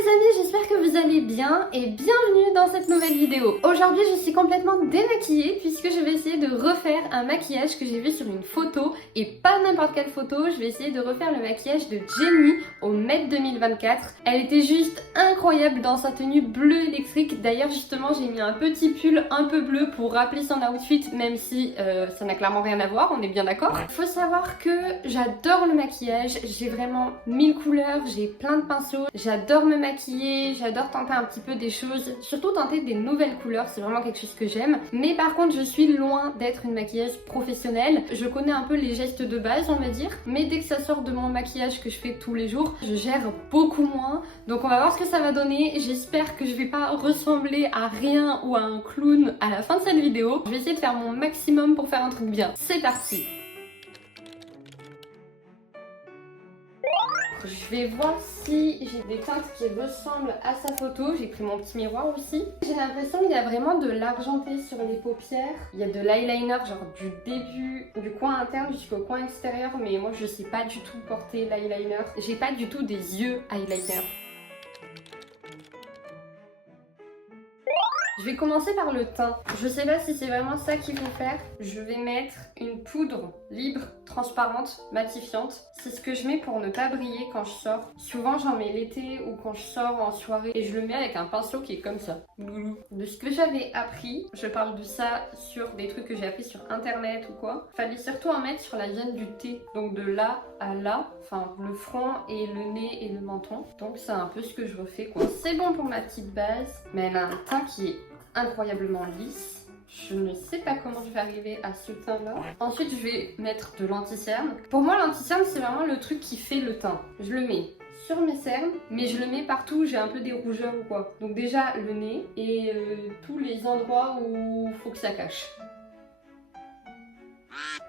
les amis, j'espère que vous allez bien et bienvenue dans cette nouvelle vidéo. Aujourd'hui je suis complètement démaquillée puisque je vais essayer de refaire un maquillage que j'ai vu sur une photo et pas n'importe quelle photo. Je vais essayer de refaire le maquillage de Jennie au Met 2024. Elle était juste incroyable dans sa tenue bleue électrique. D'ailleurs justement j'ai mis un petit pull un peu bleu pour rappeler son outfit, même si ça n'a clairement rien à voir, on est bien d'accord. Faut savoir que j'adore le maquillage, j'ai vraiment 1000 couleurs, j'ai plein de pinceaux, j'adore me maquiller, j'adore tenter un petit peu des choses, surtout tenter des nouvelles couleurs, c'est vraiment quelque chose que j'aime. Mais par contre je suis loin d'être une maquilleuse professionnelle, je connais un peu les gestes de base on va dire, mais dès que ça sort de mon maquillage que je fais tous les jours, je gère beaucoup moins. Donc on va voir ce que ça va donner, j'espère que je vais pas ressembler à rien ou à un clown à la fin de cette vidéo. Je vais essayer de faire mon maximum pour faire un truc bien. C'est parti! Je vais voir si j'ai des teintes qui ressemblent à sa photo. J'ai pris mon petit miroir aussi. J'ai l'impression qu'il y a vraiment de l'argenté sur les paupières. Il y a de l'eyeliner genre du début du coin interne jusqu'au coin extérieur. Mais moi je sais pas du tout porter l'eyeliner. J'ai pas du tout des yeux eyeliner. Je vais commencer par le teint. Je sais pas si c'est vraiment ça qu'il faut faire. Je vais mettre une poudre libre, transparente, matifiante. C'est ce que je mets pour ne pas briller quand je sors. Souvent j'en mets l'été ou quand je sors en soirée et je le mets avec un pinceau qui est comme ça. De ce que j'avais appris, je parle de ça sur des trucs que j'ai appris sur internet ou quoi. Fallait surtout en mettre sur la zone du T. Donc de là à là, enfin le front et le nez et le menton. Donc c'est un peu ce que je refais quoi. C'est bon pour ma petite base, mais elle a un teint qui est incroyablement lisse. Je ne sais pas comment je vais arriver à ce teint là. Ensuite je vais mettre de l'anti-cerne. Pour moi l'anti-cerne c'est vraiment le truc qui fait le teint. Je le mets sur mes cernes, mais je le mets partout où j'ai un peu des rougeurs ou quoi. Donc déjà le nez et tous les endroits où faut que ça cache.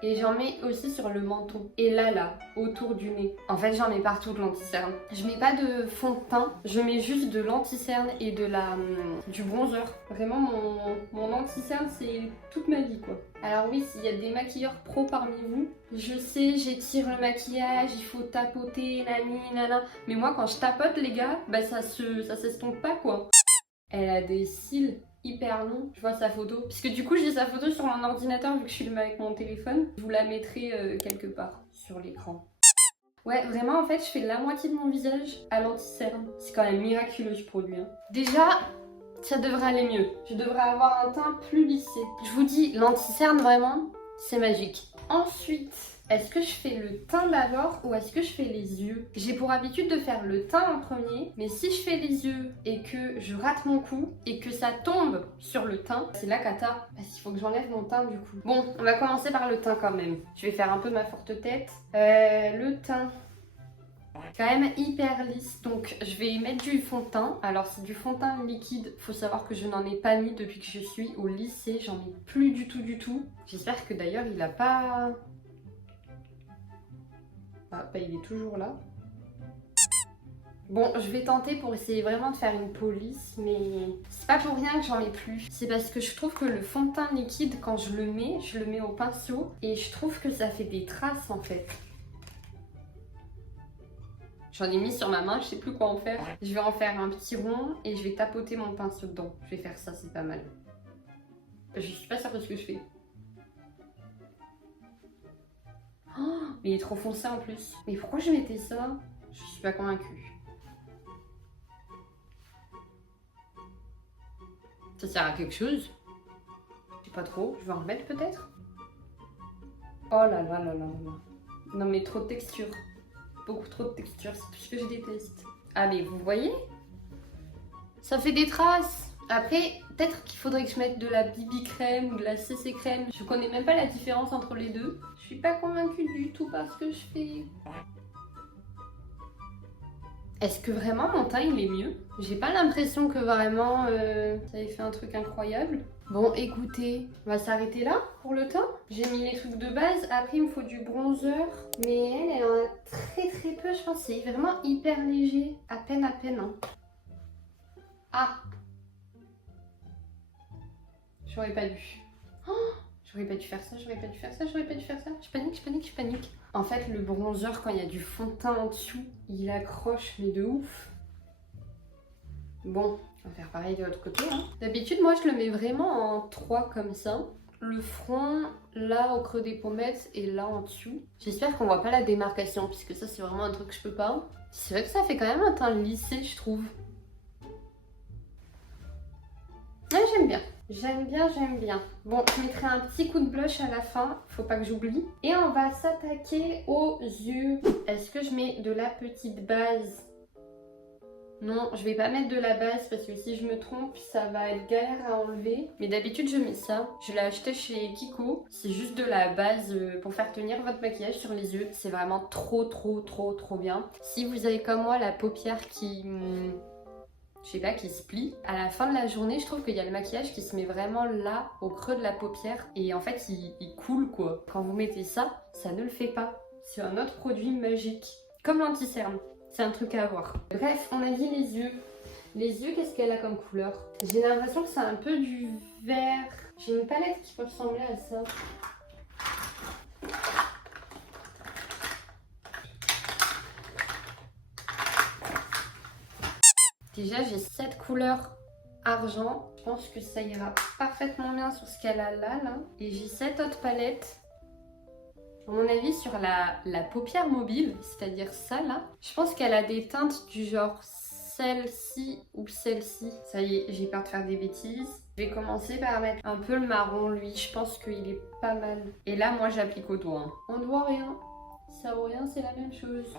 Et j'en mets aussi sur le menton. Et là, autour du nez. En fait, j'en mets partout de l'anti-cerne. Je mets pas de fond de teint. Je mets juste de l'anti-cerne et du bronzer. Vraiment, mon anti-cerne, c'est toute ma vie, quoi. Alors oui, s'il y a des maquilleurs pros parmi vous, je sais, j'étire le maquillage, il faut tapoter, nani, nana. Mais moi, quand je tapote, les gars, bah ça s'estompe pas, quoi. Elle a des cils hyper long, je vois sa photo. Puisque du coup j'ai sa photo sur mon ordinateur vu que je filme avec mon téléphone. Je vous la mettrai quelque part sur l'écran. Ouais, vraiment en fait je fais la moitié de mon visage à l'anti-cerne. C'est quand même miraculeux ce produit. Hein. Déjà, ça devrait aller mieux. Je devrais avoir un teint plus lissé. Je vous dis, l'anti-cerne vraiment, c'est magique. Ensuite, est-ce que je fais le teint d'abord ou est-ce que je fais les yeux? J'ai pour habitude de faire le teint en premier, mais si je fais les yeux et que je rate mon coup et que ça tombe sur le teint, c'est la cata parce qu'il faut que j'enlève mon teint du coup. Bon, on va commencer par le teint quand même. Je vais faire un peu ma forte tête. Le teint, quand même hyper lisse, donc je vais mettre du fond de teint. Alors c'est du fond de teint liquide, faut savoir que je n'en ai pas mis depuis que je suis au lycée, j'en ai plus du tout. J'espère que d'ailleurs il a pas... Ah, bah il est toujours là. Bon, je vais tenter pour essayer vraiment de faire une police, mais c'est pas pour rien que j'en mets plus. C'est parce que je trouve que le fond de teint liquide, quand je le mets au pinceau et je trouve que ça fait des traces en fait. J'en ai mis sur ma main, je sais plus quoi en faire. Je vais en faire un petit rond et je vais tapoter mon pinceau dedans. Je vais faire ça, c'est pas mal. Je suis pas sûre de ce que je fais. Oh, mais il est trop foncé en plus. Mais pourquoi je mettais ça? Je suis pas convaincue. Ça sert à quelque chose? Je sais pas trop. Je vais en remettre peut-être? Oh là là là là là. Non mais trop de texture. Beaucoup trop de texture. C'est tout ce que je déteste. Allez, vous voyez? Ça fait des traces. Après, peut-être qu'il faudrait que je mette de la BB crème ou de la CC crème. Je connais même pas la différence entre les deux. Je suis pas convaincue du tout par ce que je fais. Est-ce que vraiment mon teint il est mieux? J'ai pas l'impression que vraiment ça ait fait un truc incroyable. Bon écoutez, on va s'arrêter là pour le teint. J'ai mis les trucs de base, après il me faut du bronzer. Mais elle en a très peu je pense, c'est vraiment hyper léger. À peine hein. Ah! J'aurais pas dû. Oh, j'aurais pas dû faire ça. Je panique. En fait, le bronzer, quand il y a du fond de teint en dessous, il accroche, mais de ouf. Bon, on va faire pareil de l'autre côté. Hein. D'habitude, moi, je le mets vraiment en 3 comme ça. Le front, là, au creux des pommettes et là, en dessous. J'espère qu'on voit pas la démarcation, puisque ça, c'est vraiment un truc que je peux pas. C'est vrai que ça fait quand même un teint lissé, je trouve. Ouais, j'aime bien. J'aime bien, j'aime bien. Bon, je mettrai un petit coup de blush à la fin, faut pas que j'oublie. Et on va s'attaquer aux yeux. Est-ce que je mets de la petite base? Non, je vais pas mettre de la base parce que si je me trompe, ça va être galère à enlever. Mais d'habitude, je mets ça. Je l'ai acheté chez Kiko. C'est juste de la base pour faire tenir votre maquillage sur les yeux. C'est vraiment trop bien. Si vous avez comme moi la paupière qui... je sais pas, qui se plie. À la fin de la journée, je trouve qu'il y a le maquillage qui se met vraiment là, au creux de la paupière. Et en fait, il coule quoi. Quand vous mettez ça, ça ne le fait pas. C'est un autre produit magique. Comme l'anti-cerne. C'est un truc à avoir. Bref, on a dit les yeux. Les yeux, qu'est-ce qu'elle a comme couleur? J'ai l'impression que c'est un peu du vert. J'ai une palette qui peut ressembler à ça. Déjà, j'ai cette couleur argent. Je pense que ça ira parfaitement bien sur ce qu'elle a là. Et j'ai cette autre palette. À mon avis, sur la paupière mobile, c'est-à-dire ça là, je pense qu'elle a des teintes du genre celle-ci ou celle-ci. Ça y est, j'ai peur de faire des bêtises. Je vais commencer par mettre un peu le marron, lui. Je pense qu'il est pas mal. Et là, moi, j'applique au doigt. Hein. On ne voit rien. Ça vaut rien, c'est la même chose.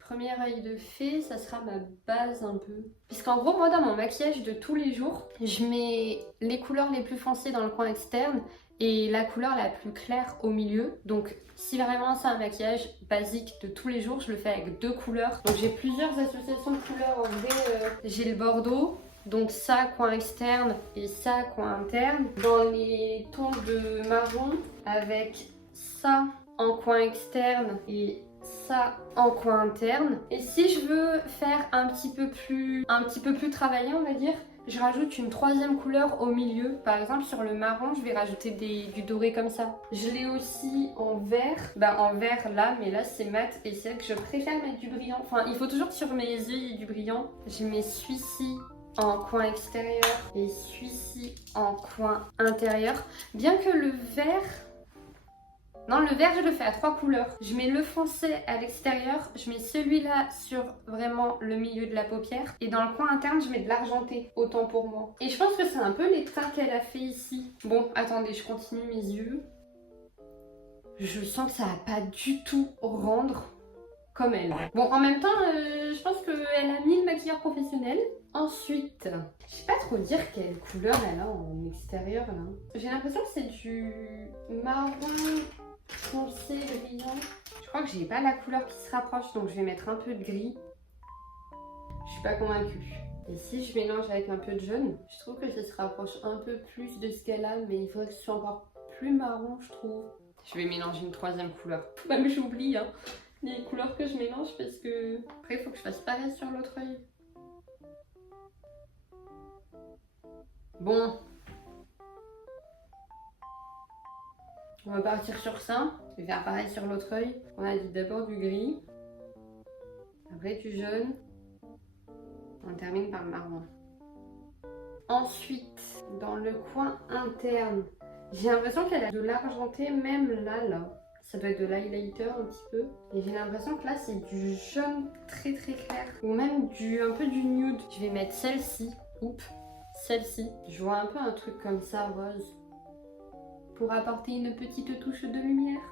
Premier œil de fée, ça sera ma base un peu. Puisqu'en gros, moi, dans mon maquillage de tous les jours, je mets les couleurs les plus foncées dans le coin externe et la couleur la plus claire au milieu. Donc, si vraiment c'est un maquillage basique de tous les jours, je le fais avec 2 couleurs. Donc, j'ai plusieurs associations de couleurs. En vrai, j'ai le bordeaux. Donc ça, coin externe et ça, coin interne. Dans les tons de marron, avec ça en coin externe et ça en coin interne. Et si je veux faire un petit peu plus travaillé, on va dire, je rajoute une 3e couleur au milieu. Par exemple, sur le marron, je vais rajouter du doré comme ça. Je l'ai aussi en vert. En vert là, mais là c'est mat et c'est vrai que je préfère mettre du brillant. Enfin, il faut toujours que sur mes yeux il y ait du brillant. Je mets celui-ci en coin extérieur et celui-ci en coin intérieur. Bien que le vert... Non, le vert, je le fais à 3 couleurs. Je mets le foncé à l'extérieur, je mets celui-là sur vraiment le milieu de la paupière. Et dans le coin interne, je mets de l'argenté, autant pour moi. Et je pense que c'est un peu les teints qu'elle a fait ici. Bon, attendez, je continue mes yeux. Je sens que ça va pas du tout rendre comme elle. Bon, en même temps, je pense qu'elle a mis le maquilleur professionnel. Ensuite, je sais pas trop dire quelle couleur elle a en extérieur là. J'ai l'impression que c'est du marron foncé brillant. Je crois que j'ai pas la couleur qui se rapproche, donc je vais mettre un peu de gris. Je suis pas convaincue. Et si je mélange avec un peu de jaune, je trouve que ça se rapproche un peu plus de ce qu'elle a, mais il faudrait que ce soit encore plus marron, je trouve. Je vais mélanger une 3e couleur. Faut pas que j'oublie les couleurs que je mélange parce que après il faut que je fasse pareil sur l'autre œil. Bon, on va partir sur ça. Je vais faire pareil sur l'autre œil. On a dit d'abord du gris, après du jaune. On termine par le marron. Ensuite, dans le coin interne, j'ai l'impression qu'elle a de l'argenté même là. Ça doit être de l'highlighter un petit peu. Et j'ai l'impression que là, c'est du jaune très clair. Ou même un peu du nude. Je vais mettre celle-ci. Oups. Celle-ci. Je vois un peu un truc comme ça, rose. Pour apporter une petite touche de lumière.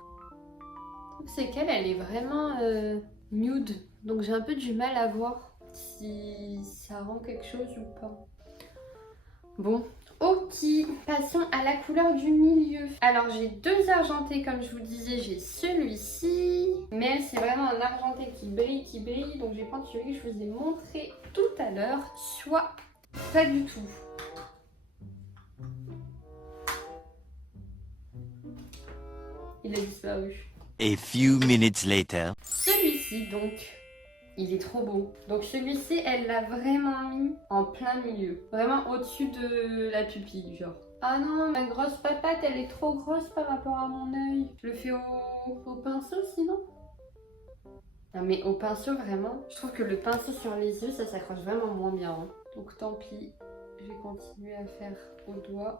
C'est qu'elle est vraiment nude. Donc j'ai un peu du mal à voir si ça rend quelque chose ou pas. Bon, ok, passons à la couleur du milieu. Alors j'ai 2 argentés comme je vous disais, j'ai celui-ci. Mais c'est vraiment un argenté qui brille. Donc je vais prendre celui que je vous ai montré tout à l'heure, soit pas du tout. Il a disparu. A few minutes later. Celui-ci donc, il est trop beau. Donc celui-ci, elle l'a vraiment mis en plein milieu. Vraiment au-dessus de la pupille, genre. Ah non, ma grosse papate, elle est trop grosse par rapport à mon œil. Je le fais au pinceau sinon. Non mais au pinceau vraiment, je trouve que le pinceau sur les yeux ça s'accroche vraiment moins bien. Hein. Donc tant pis, je vais continuer à faire au doigt.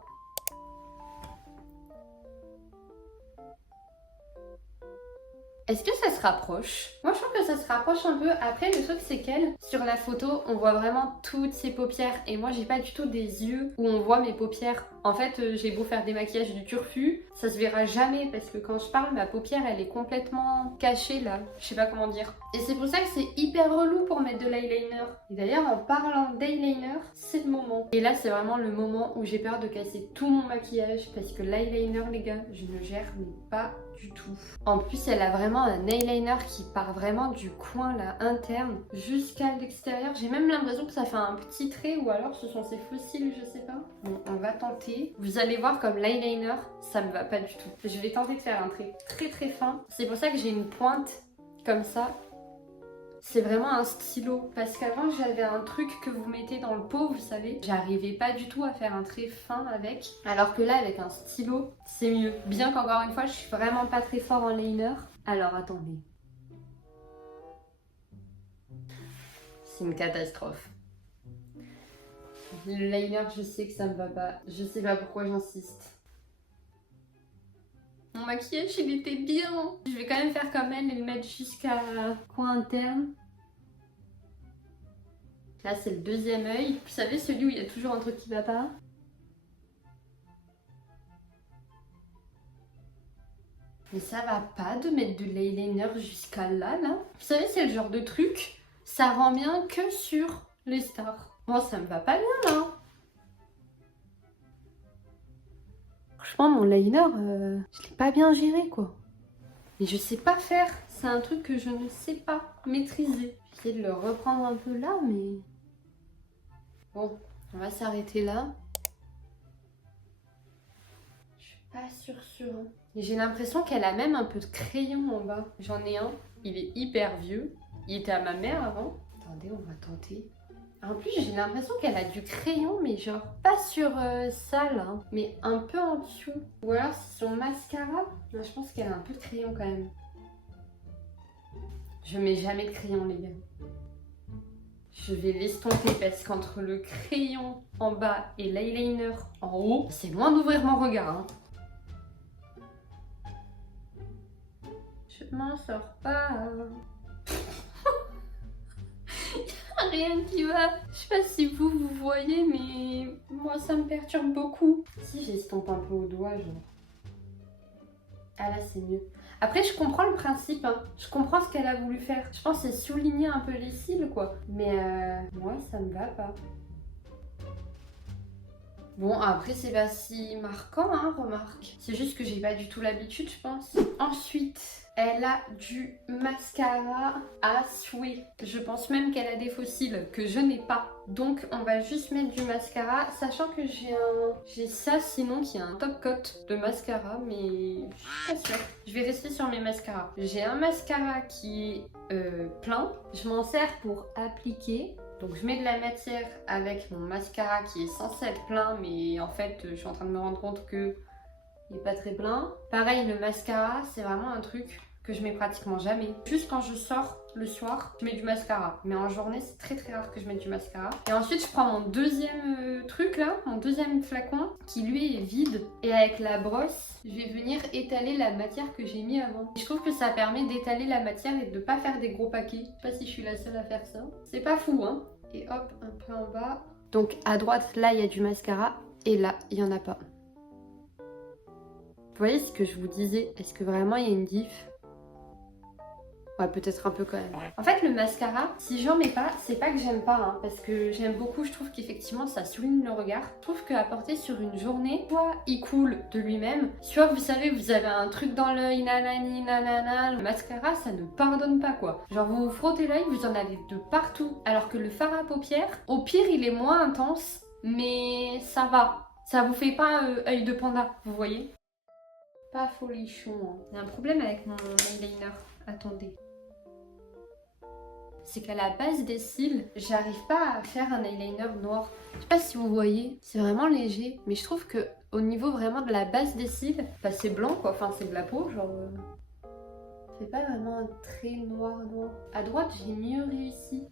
Est-ce que ça se rapproche? Moi je trouve que ça se rapproche un peu. Après le truc c'est qu'elle, sur la photo, on voit vraiment toutes ses paupières. Et moi j'ai pas du tout des yeux où on voit mes paupières. En fait j'ai beau faire des maquillages du turfu, ça se verra jamais parce que quand je parle, ma paupière elle est complètement cachée là. Je sais pas comment dire. Et c'est pour ça que c'est hyper relou pour mettre de l'eyeliner. Et d'ailleurs en parlant d'eyeliner, c'est le moment. Et là c'est vraiment le moment où j'ai peur de casser tout mon maquillage parce que l'eyeliner les gars, je ne gère mais pas du tout. En plus elle a vraiment un eyeliner qui part vraiment du coin là interne jusqu'à l'extérieur. J'ai même l'impression que ça fait un petit trait ou alors ce sont ses faux cils, je sais pas. Bon, on va tenter. Vous allez voir comme l'eyeliner ça me va pas du tout. Je vais tenter de faire un trait très très fin. C'est pour ça que j'ai une pointe comme ça. C'est vraiment un stylo parce qu'avant j'avais un truc que vous mettez dans le pot, vous savez. J'arrivais pas du tout à faire un trait fin avec. Alors que là avec un stylo c'est mieux. Bien qu'encore une fois je suis vraiment pas très fort en liner. Alors attendez. C'est une catastrophe. Le liner je sais que ça me va pas. Je sais pas pourquoi j'insiste. Mon maquillage il était bien. Je vais quand même faire comme elle et le mettre jusqu'à coin interne. Là c'est le deuxième œil. Vous savez celui où il y a toujours un truc qui va pas. Mais ça va pas de mettre de l'eyeliner jusqu'à là. Vous savez c'est le genre de truc, ça rend bien que sur les stars. Bon ça me va pas bien là. Franchement, mon liner, je l'ai pas bien géré, quoi. Mais je sais pas faire. C'est un truc que je ne sais pas maîtriser. J'essaie de le reprendre un peu là, mais... Bon, on va s'arrêter là. Je suis pas sûre. Et j'ai l'impression qu'elle a même un peu de crayon en bas. J'en ai un. Il est hyper vieux. Il était à ma mère avant. Attendez, on va tenter. En plus, j'ai l'impression qu'elle a du crayon, mais genre pas sur ça là, mais un peu en dessous. Ou alors c'est son mascara. Non, je pense qu'elle a un peu de crayon quand même. Je mets jamais de crayon les gars. Je vais l'estomper parce qu'entre le crayon en bas et l'eyeliner en haut, c'est loin d'ouvrir mon regard. Hein. Je m'en sors pas. Rien qui va. Je sais pas si vous voyez, mais moi ça me perturbe beaucoup. Si j'estompe un peu au doigt, genre. Ah là c'est mieux. Après je comprends le principe, hein. Je comprends ce qu'elle a voulu faire. Je pense que c'est souligner un peu les cils quoi. Mais moi ça me va pas. Bon après c'est pas si marquant hein, remarque. C'est juste que j'ai pas du tout l'habitude je pense. Ensuite... Elle a du mascara à souhait. Je pense même qu'elle a des faux cils que je n'ai pas. Donc on va juste mettre du mascara, sachant que j'ai ça sinon qui a un top coat de mascara, mais je suis pas sûre. Je vais rester sur mes mascaras. J'ai un mascara qui est plein. Je m'en sers pour appliquer. Donc je mets de la matière avec mon mascara qui est censé être plein, mais en fait je suis en train de me rendre compte que il n'est pas très plein. Pareil, le mascara, c'est vraiment un truc que je mets pratiquement jamais. Juste quand je sors le soir, je mets du mascara. Mais en journée, c'est très très rare que je mette du mascara. Et ensuite, je prends mon deuxième truc là, mon deuxième flacon, qui lui est vide. Et avec la brosse, je vais venir étaler la matière que j'ai mis avant. Et je trouve que ça permet d'étaler la matière et de pas faire des gros paquets. Je sais pas si je suis la seule à faire ça. C'est pas fou, hein. Et hop, un peu en bas. Donc à droite, là, il y a du mascara. Et là, il y en a pas. Vous voyez ce que je vous disais? Est-ce que vraiment il y a une diff? Ouais, peut-être un peu quand même. En fait, le mascara, si j'en mets pas, c'est pas que j'aime pas, hein, parce que j'aime beaucoup, je trouve qu'effectivement, ça souligne le regard. Je trouve qu'à porter sur une journée, soit il coule de lui-même, soit vous savez, vous avez un truc dans l'œil, nanani, nanana, le mascara, ça ne pardonne pas, quoi. Genre, vous vous frottez l'œil, vous en avez de partout, alors que le fard à paupières, au pire, il est moins intense, mais ça va. Ça vous fait pas œil de panda, vous voyez? Pas folichon. Hein. Il y a un problème avec mon eyeliner. Attendez. C'est qu'à la base des cils, j'arrive pas à faire un eyeliner noir. Je sais pas si vous voyez, c'est vraiment léger. Mais je trouve que au niveau vraiment de la base des cils, bah c'est blanc quoi. Enfin c'est de la peau genre. fait pas vraiment un trait noir. À droite, j'ai mieux réussi.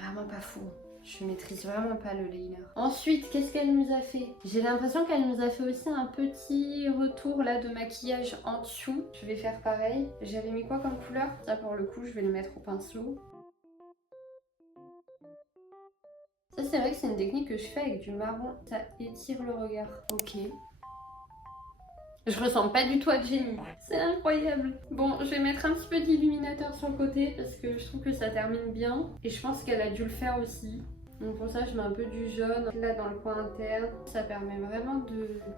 Vraiment pas fou. Je maîtrise vraiment pas le liner. Ensuite, qu'est-ce qu'elle nous a fait? J'ai l'impression qu'elle nous a fait aussi un petit retour là de maquillage en dessous. Je vais faire pareil. J'avais mis quoi comme couleur? Ça pour le coup, je vais le mettre au pinceau. Ça c'est vrai que c'est une technique que je fais avec du marron. Ça étire le regard. Ok. Je ressemble pas du tout à Jenny. C'est incroyable. Bon, je vais mettre un petit peu d'illuminateur sur le côté parce que je trouve que ça termine bien. Et je pense qu'elle a dû le faire aussi. Donc pour ça, je mets un peu du jaune là dans le coin interne. Ça permet vraiment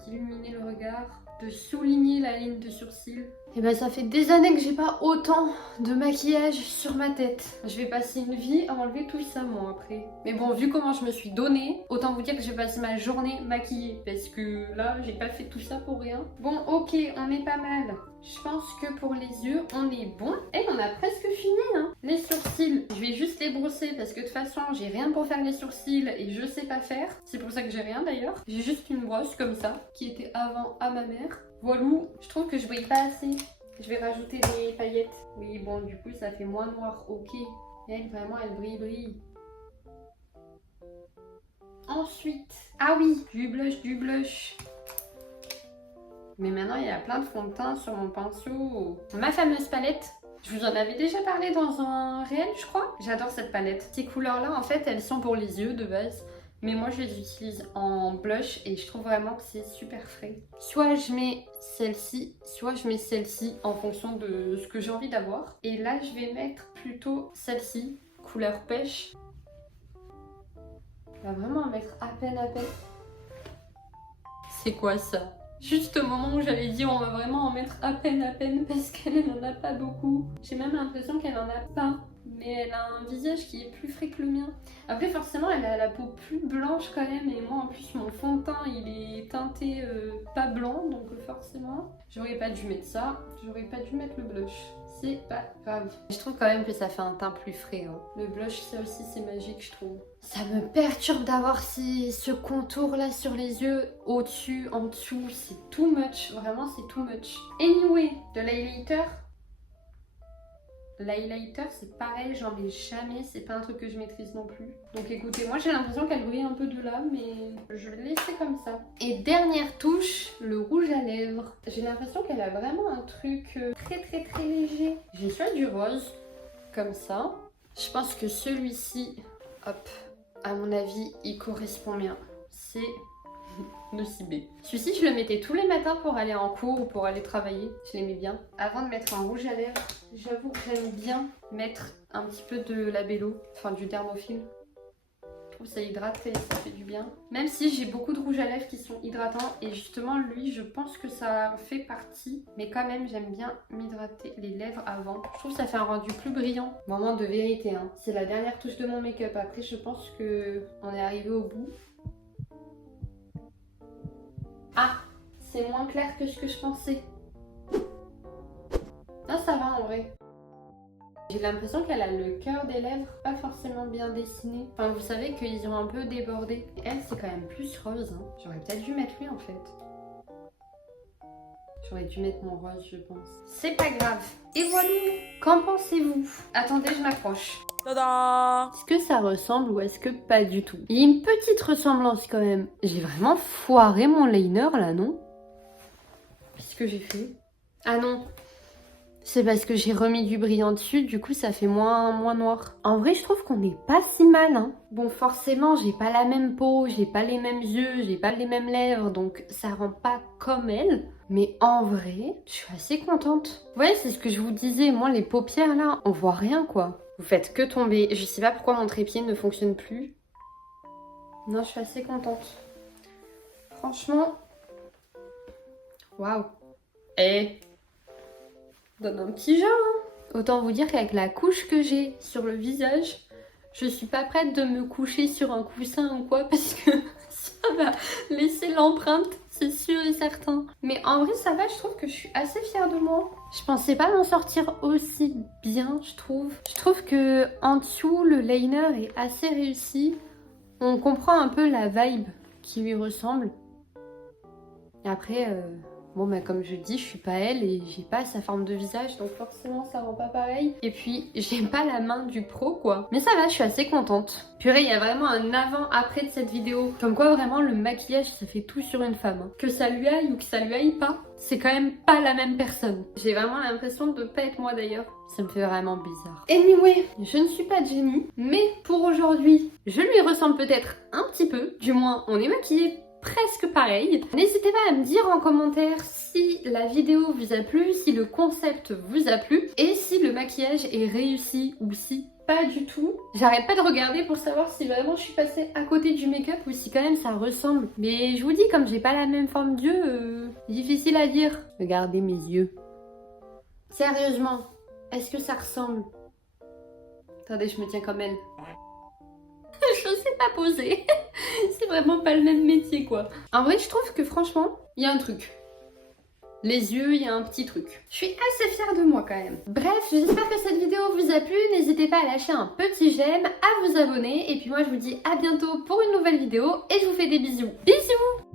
d'illuminer le regard, de souligner la ligne de sourcil. Et ben ça fait des années que j'ai pas autant de maquillage sur ma tête. Je vais passer une vie à enlever tout ça moi après. Mais bon, vu comment je me suis donnée, autant vous dire que j'ai passé ma journée maquillée. Parce que là, j'ai pas fait tout ça pour rien. Bon, ok, on est pas mal. Je pense que pour les yeux, on est bon. Et on a presque fini, hein. Les sourcils, je vais juste les brosser parce que de toute façon, j'ai rien pour faire les sourcils et je sais pas faire. C'est pour ça que j'ai rien d'ailleurs. J'ai juste une brosse comme ça, qui était avant à ma mère. Voilà, je trouve que je brille pas assez. Je vais rajouter des paillettes. Oui, bon, du coup, ça fait moins noir. Ok. Elle, vraiment, elle brille. Ensuite, ah oui, du blush. Mais maintenant, il y a plein de fond de teint sur mon pinceau. Ma fameuse palette. Je vous en avais déjà parlé dans un réel, je crois. J'adore cette palette. Ces couleurs-là, en fait, elles sont pour les yeux de base. Mais moi, je les utilise en blush et je trouve vraiment que c'est super frais. Soit je mets celle-ci, soit je mets celle-ci en fonction de ce que j'ai envie d'avoir. Et là, je vais mettre plutôt celle-ci, couleur pêche. On va vraiment en mettre à peine. C'est quoi ça? Juste au moment où j'avais dit on va vraiment en mettre à peine parce qu'elle n'en a pas beaucoup. J'ai même l'impression qu'elle en a pas. Mais elle a un visage qui est plus frais que le mien. Après forcément elle a la peau plus blanche quand même. Et moi en plus mon fond de teint il est teinté pas blanc. Donc forcément j'aurais pas dû mettre ça. J'aurais pas dû mettre le blush. C'est pas grave. Je trouve quand même que ça fait un teint plus frais. Hein. Le blush ça aussi c'est magique je trouve. Ça me perturbe d'avoir ce contour là sur les yeux. Au-dessus, en dessous. C'est too much. Vraiment c'est too much. Anyway, de l'highlighter. L'highlighter c'est pareil, j'en mets jamais, c'est pas un truc que je maîtrise non plus. Donc écoutez, moi j'ai l'impression qu'elle brille un peu de là, mais je vais laisser comme ça. Et dernière touche, le rouge à lèvres. J'ai l'impression qu'elle a vraiment un truc très léger. J'ai soit du rose, comme ça. Je pense que celui-ci, hop, à mon avis, il correspond bien. C'est Nocibé. Celui-ci, je le mettais tous les matins pour aller en cours ou pour aller travailler. Je l'aimais bien. Avant de mettre un rouge à lèvres, j'avoue que j'aime bien mettre un petit peu de labello, enfin du Dermophile. Je trouve que ça hydrate et ça fait du bien. Même si j'ai beaucoup de rouges à lèvres qui sont hydratants et justement lui, je pense que ça fait partie. Mais quand même, j'aime bien m'hydrater les lèvres avant. Je trouve que ça fait un rendu plus brillant. Moment de vérité, hein. C'est la dernière touche de mon make-up. Après, je pense que on est arrivé au bout. Ah, c'est moins clair que ce que je pensais. Ah, ça va en vrai. J'ai l'impression qu'elle a le cœur des lèvres pas forcément bien dessiné. Enfin, vous savez qu'ils ont un peu débordé. Elle, c'est quand même plus rose. Hein. J'aurais peut-être dû mettre lui en fait. J'aurais dû mettre mon rose, je pense. C'est pas grave. Et voilà. Qu'en pensez-vous? Attendez, je m'approche. Tada! Est-ce que ça ressemble ou est-ce que pas du tout? Il y a une petite ressemblance quand même. J'ai vraiment foiré mon liner là, non? Qu'est-ce que j'ai fait? Ah non, c'est parce que j'ai remis du brillant dessus, du coup ça fait moins noir. En vrai, je trouve qu'on n'est pas si mal, hein. Bon, forcément, j'ai pas la même peau, j'ai pas les mêmes yeux, j'ai pas les mêmes lèvres, donc ça rend pas comme elle. Mais en vrai, je suis assez contente. Vous voyez, c'est ce que je vous disais, moi les paupières là, on voit rien quoi. Vous faites que tomber. Je sais pas pourquoi mon trépied ne fonctionne plus. Non, je suis assez contente. Franchement, waouh. Eh, donne un petit genre. Hein. Autant vous dire qu'avec la couche que j'ai sur le visage, je suis pas prête de me coucher sur un coussin ou quoi parce que ça va laisser l'empreinte, c'est sûr et certain. Mais en vrai, ça va, je trouve que je suis assez fière de moi. Je pensais pas m'en sortir aussi bien, je trouve. Je trouve que en dessous, le liner est assez réussi. On comprend un peu la vibe qui lui ressemble. Et après, Bon bah comme je dis, je suis pas elle et j'ai pas sa forme de visage, donc forcément ça rend pas pareil. Et puis j'ai pas la main du pro quoi. Mais ça va, je suis assez contente. Purée, il y a vraiment un avant-après de cette vidéo. Comme quoi vraiment le maquillage ça fait tout sur une femme. Que ça lui aille ou que ça lui aille pas, c'est quand même pas la même personne. J'ai vraiment l'impression de pas être moi d'ailleurs. Ça me fait vraiment bizarre. Anyway, je ne suis pas Jenny, mais pour aujourd'hui, je lui ressemble peut-être un petit peu. Du moins, on est maquillés presque pareil. N'hésitez pas à me dire en commentaire si la vidéo vous a plu, si le concept vous a plu et si le maquillage est réussi ou si pas du tout. J'arrête pas de regarder pour savoir si vraiment je suis passée à côté du make-up ou si quand même ça ressemble. Mais je vous dis, comme j'ai pas la même forme d'yeux, difficile à dire. Regardez mes yeux. Sérieusement, est-ce que ça ressemble? Attendez, je me tiens comme elle. Je sais pas poser. C'est vraiment pas le même métier quoi. En vrai, je trouve que franchement, il y a un truc. Les yeux, il y a un petit truc. Je suis assez fière de moi quand même. Bref, j'espère que cette vidéo vous a plu. N'hésitez pas à lâcher un petit j'aime, à vous abonner. Et puis moi, je vous dis à bientôt pour une nouvelle vidéo. Et je vous fais des bisous. Bisous!